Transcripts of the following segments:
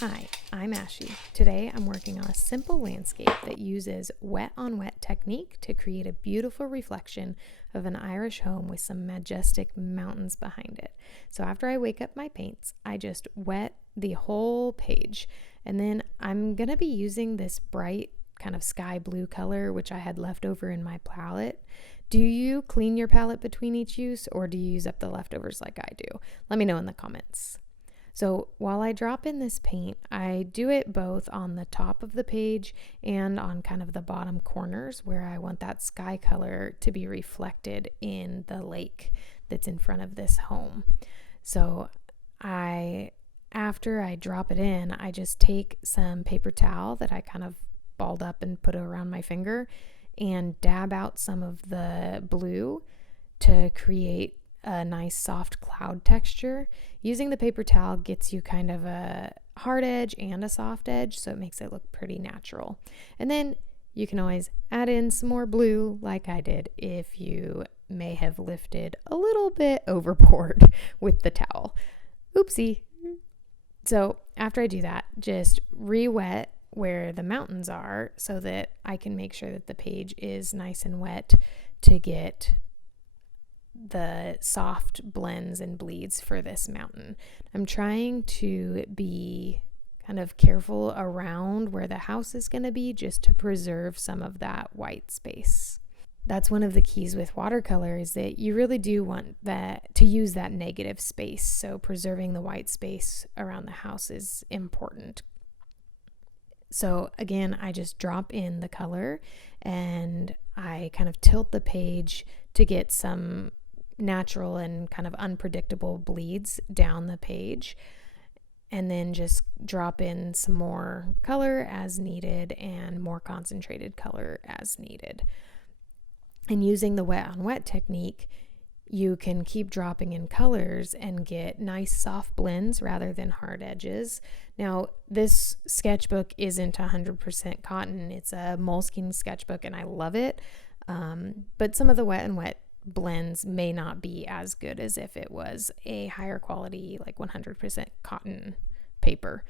Hi, I'm Ashley. Today I'm working on a simple landscape that uses wet on wet technique to create a beautiful reflection of an Irish home with some majestic mountains behind it. So after I wake up my paints, I just wet the whole page, and then I'm going to be using this bright kind of sky blue color which I had left over in my palette. Do you clean your palette between each use, or do you use up the leftovers like I do? Let me know in the comments. So while I drop in this paint, I do it both on the top of the page and on kind of the bottom corners where I want that sky color to be reflected in the lake that's in front of this home. So after I drop it in, I just take some paper towel that I kind of balled up and put around my finger and dab out some of the blue to create a nice soft cloud texture. Using the paper towel gets you kind of a hard edge and a soft edge, so it makes it look pretty natural. And then you can always add in some more blue like I did if you may have lifted a little bit overboard with the towel. Oopsie. So after I do that, just re-wet where the mountains are so that I can make sure that the page is nice and wet to get the soft blends and bleeds for this mountain. I'm trying to be kind of careful around where the house is going to be just to preserve some of that white space. That's one of the keys with watercolor, is that you really do want that to use that negative space. So preserving the white space around the house is important. So again, I just drop in the color and I kind of tilt the page to get some natural and kind of unpredictable bleeds down the page, and then just drop in some more color as needed and more concentrated color as needed. And using the wet on wet technique, you can keep dropping in colors and get nice soft blends rather than hard edges. Now, this sketchbook isn't 100% cotton. It's a moleskin sketchbook and I love it. But some of the wet and wet blends may not be as good as if it was a higher quality, like 100% cotton paper.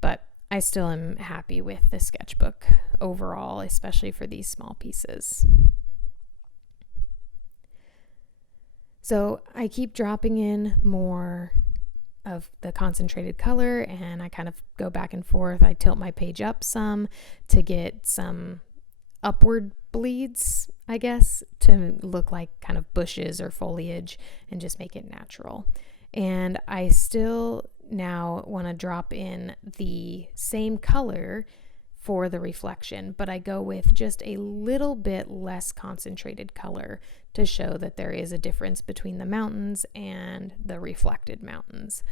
But I still am happy with the sketchbook overall, especially for these small pieces. So I keep dropping in more of the concentrated color and I kind of go back and forth. I tilt my page up some to get some upward bleeds, I guess, to look like kind of bushes or foliage and just make it natural. And I still now want to drop in the same color for the reflection, but I go with just a little bit less concentrated color to show that there is a difference between the mountains and the reflected mountains.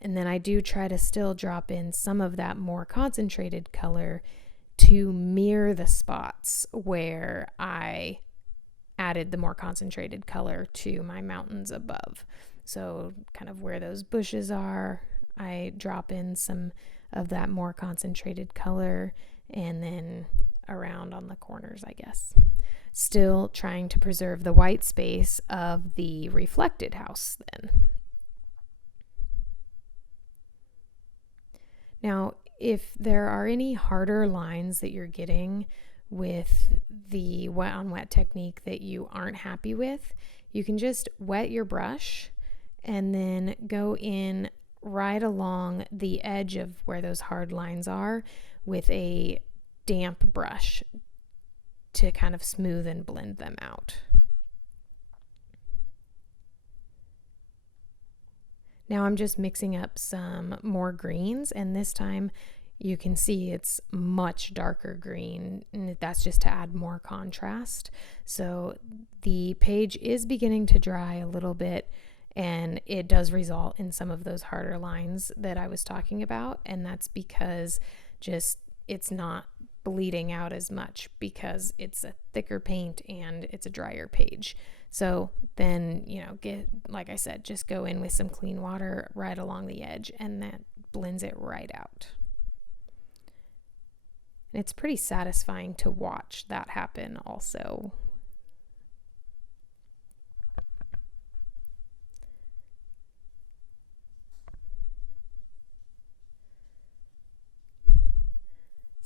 And then I do try to still drop in some of that more concentrated color to mirror the spots where I added the more concentrated color to my mountains above. So kind of where those bushes are, I drop in some of that more concentrated color, and then around on the corners, I guess. Still trying to preserve the white space of the reflected house then. Now, if there are any harder lines that you're getting with the wet on wet technique that you aren't happy with, you can just wet your brush and then go in right along the edge of where those hard lines are with a damp brush to kind of smooth and blend them out. Now I'm just mixing up some more greens, and this time you can see it's much darker green, and that's just to add more contrast. So the page is beginning to dry a little bit, and it does result in some of those harder lines that I was talking about, and that's because just it's not bleeding out as much because it's a thicker paint and it's a drier page. So then, like I said, just go in with some clean water right along the edge, and that blends it right out. And it's pretty satisfying to watch that happen also.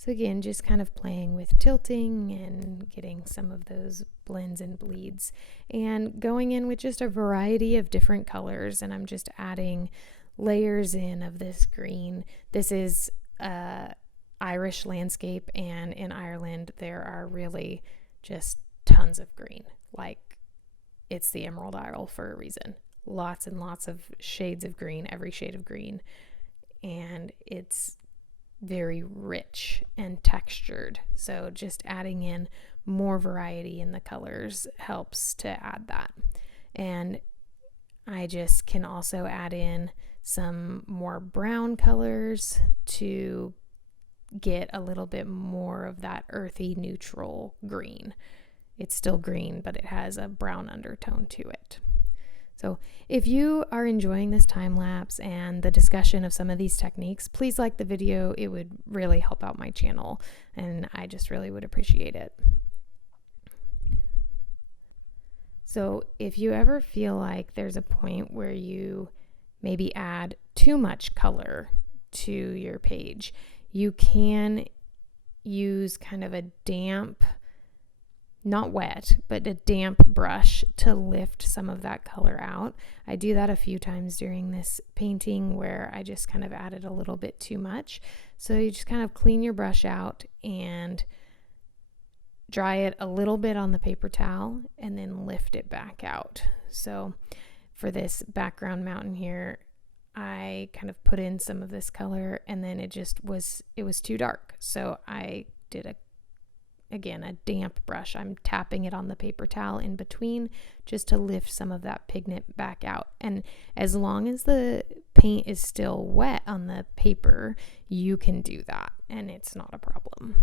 So again, just kind of playing with tilting and getting some of those blends and bleeds and going in with just a variety of different colors. And I'm just adding layers in of this green. This is Irish landscape, and in Ireland there are really just tons of green. Like, it's the Emerald Isle for a reason. Lots and lots of shades of green, every shade of green, and it's very rich and textured. So just adding in more variety in the colors helps to add that. And I just can also add in some more brown colors to get a little bit more of that earthy neutral green. It's still green, but it has a brown undertone to it. So if you are enjoying this time lapse and the discussion of some of these techniques, please like the video. It would really help out my channel, and I just really would appreciate it. So if you ever feel like there's a point where you maybe add too much color to your page, you can use kind of a damp, not wet, but a damp brush to lift some of that color out. I do that a few times during this painting where I just kind of added a little bit too much. So you just kind of clean your brush out and dry it a little bit on the paper towel and then lift it back out. So for this background mountain here, I kind of put in some of this color, and then it was too dark. So I did a damp brush. I'm tapping it on the paper towel in between just to lift some of that pigment back out. And as long as the paint is still wet on the paper, you can do that and it's not a problem.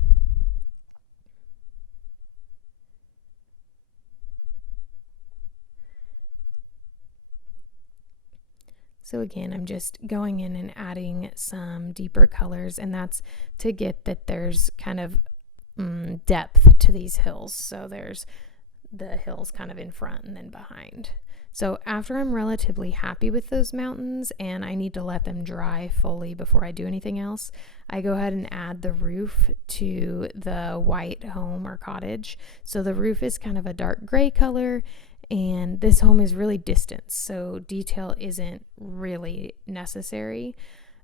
So again, I'm just going in and adding some deeper colors, and that's to get that there's kind of depth to these hills. So there's the hills kind of in front and then behind. So after I'm relatively happy with those mountains and I need to let them dry fully before I do anything else, I go ahead and add the roof to the white home or cottage. So the roof is kind of a dark gray color, and this home is really distant, so detail isn't really necessary,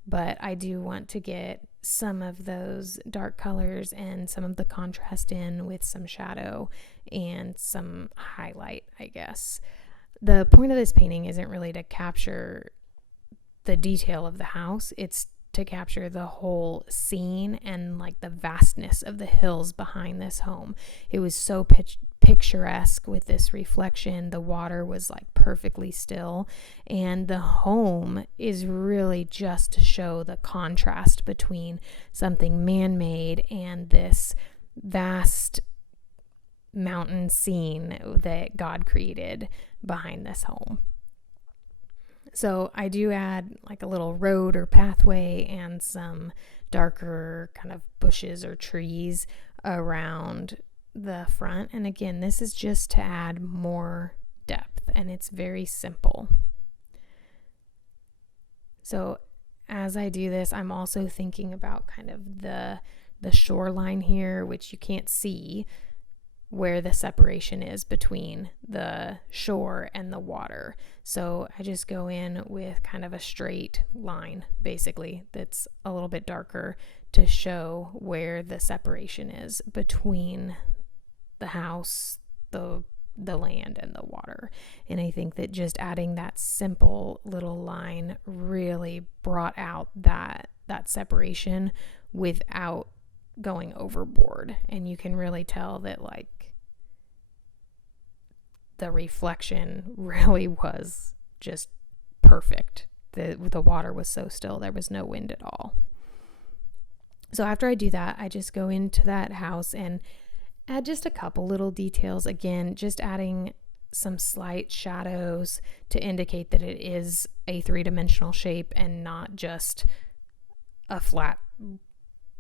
but I do want to get some of those dark colors and some of the contrast in with some shadow and some highlight, I guess. The point of this painting isn't really to capture the detail of the house, it's to capture the whole scene and like the vastness of the hills behind this home. It was so picturesque with this reflection. The water was like perfectly still, and the home is really just to show the contrast between something man-made and this vast mountain scene that God created behind this home. So I do add like a little road or pathway and some darker kind of bushes or trees around the front. And again, this is just to add more depth, and it's very simple. So as I do this, I'm also thinking about kind of the shoreline here, which you can't see where the separation is between the shore and the water. So I just go in with kind of a straight line, basically, that's a little bit darker to show where the separation is between the house, the land, and the water. And I think that just adding that simple little line really brought out that separation without going overboard. And you can really tell that like the reflection really was just perfect. The water was so still, there was no wind at all. So after I do that, I just go into that house and add just a couple little details. Again, just adding some slight shadows to indicate that it is a three-dimensional shape and not just a flat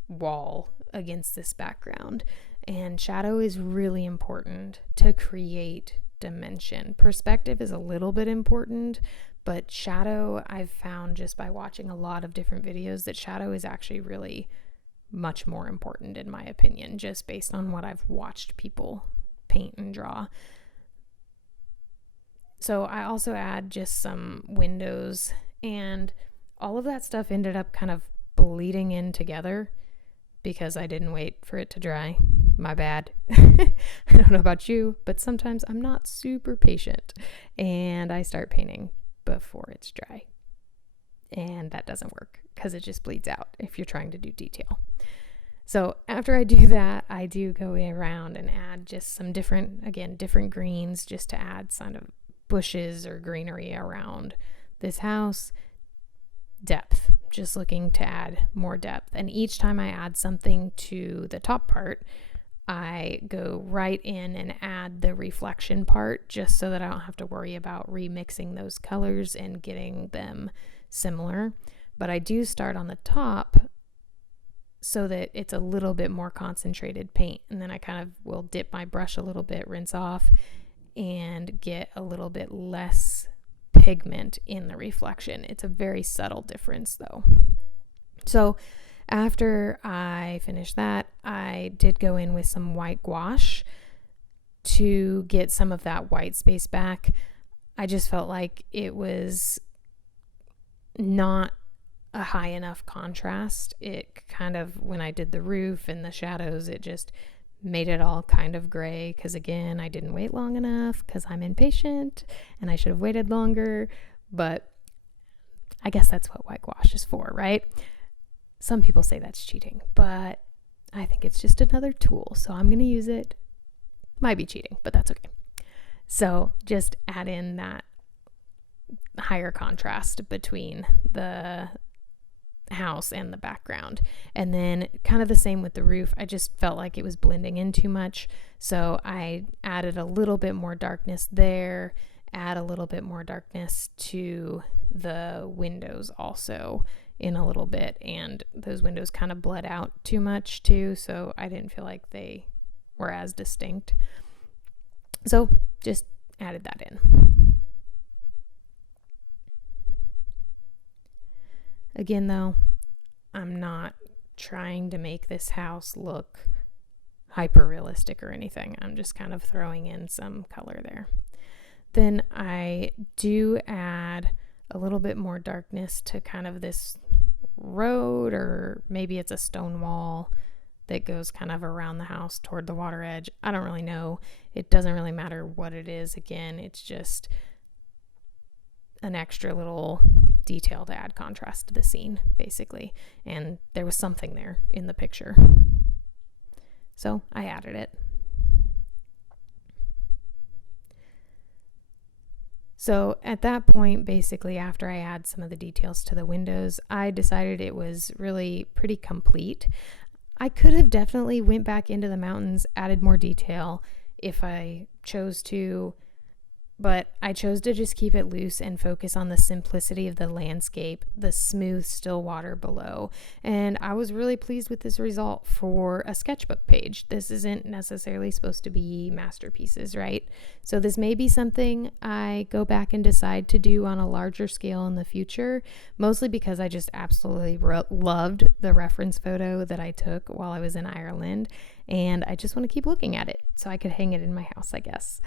wall against this background. And shadow is really important to create dimension. Perspective is a little bit important, but shadow, I've found just by watching a lot of different videos that shadow is actually really, much more important in my opinion, just based on what I've watched people paint and draw. So I also add just some windows, and all of that stuff ended up kind of bleeding in together because I didn't wait for it to dry. My bad. I don't know about you, but sometimes I'm not super patient and I start painting before it's dry. And that doesn't work because it just bleeds out if you're trying to do detail. So after I do that, I do go around and add just some different greens, just to add kind of bushes or greenery around this house. Depth, just looking to add more depth. And each time I add something to the top part, I go right in and add the reflection part, just so that I don't have to worry about remixing those colors and getting them similar. But I do start on the top so that it's a little bit more concentrated paint, and then I kind of will dip my brush a little bit, rinse off, and get a little bit less pigment in the reflection. It's a very subtle difference though. So after I finished that, I did go in with some white gouache to get some of that white space back. I just felt like it was not a high enough contrast. It kind of, when I did the roof and the shadows, it just made it all kind of gray, because again, I didn't wait long enough because I'm impatient and I should have waited longer. But I guess that's what white gouache is for, right? Some people say that's cheating, but I think it's just another tool, so I'm going to use it. Might be cheating, but that's okay. So just add in that higher contrast between the house and the background. And then kind of the same with the roof. I just felt like it was blending in too much, so I added a little bit more darkness there, add a little bit more darkness to the windows also in a little bit, and those windows kind of bled out too much too, so I didn't feel like they were as distinct. So just added that in. Again though, I'm not trying to make this house look hyper realistic or anything. I'm just kind of throwing in some color there. Then I do add a little bit more darkness to kind of this road, or maybe it's a stone wall that goes kind of around the house toward the water edge. I don't really know. It doesn't really matter what it is. Again, it's just an extra little detail to add contrast to the scene, basically. And there was something there in the picture, so I added it. So at that point, basically, after I add some of the details to the windows, I decided it was really pretty complete. I could have definitely went back into the mountains, added more detail if I chose to, but I chose to just keep it loose and focus on the simplicity of the landscape, the smooth, still water below. And I was really pleased with this result for a sketchbook page. This isn't necessarily supposed to be masterpieces, right? So this may be something I go back and decide to do on a larger scale in the future, mostly because I just absolutely loved the reference photo that I took while I was in Ireland, and I just want to keep looking at it so I could hang it in my house, I guess.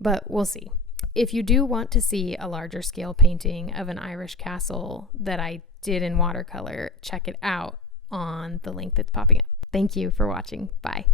But we'll see. If you do want to see a larger scale painting of an Irish castle that I did in watercolor, check it out on the link that's popping up. Thank you for watching. Bye.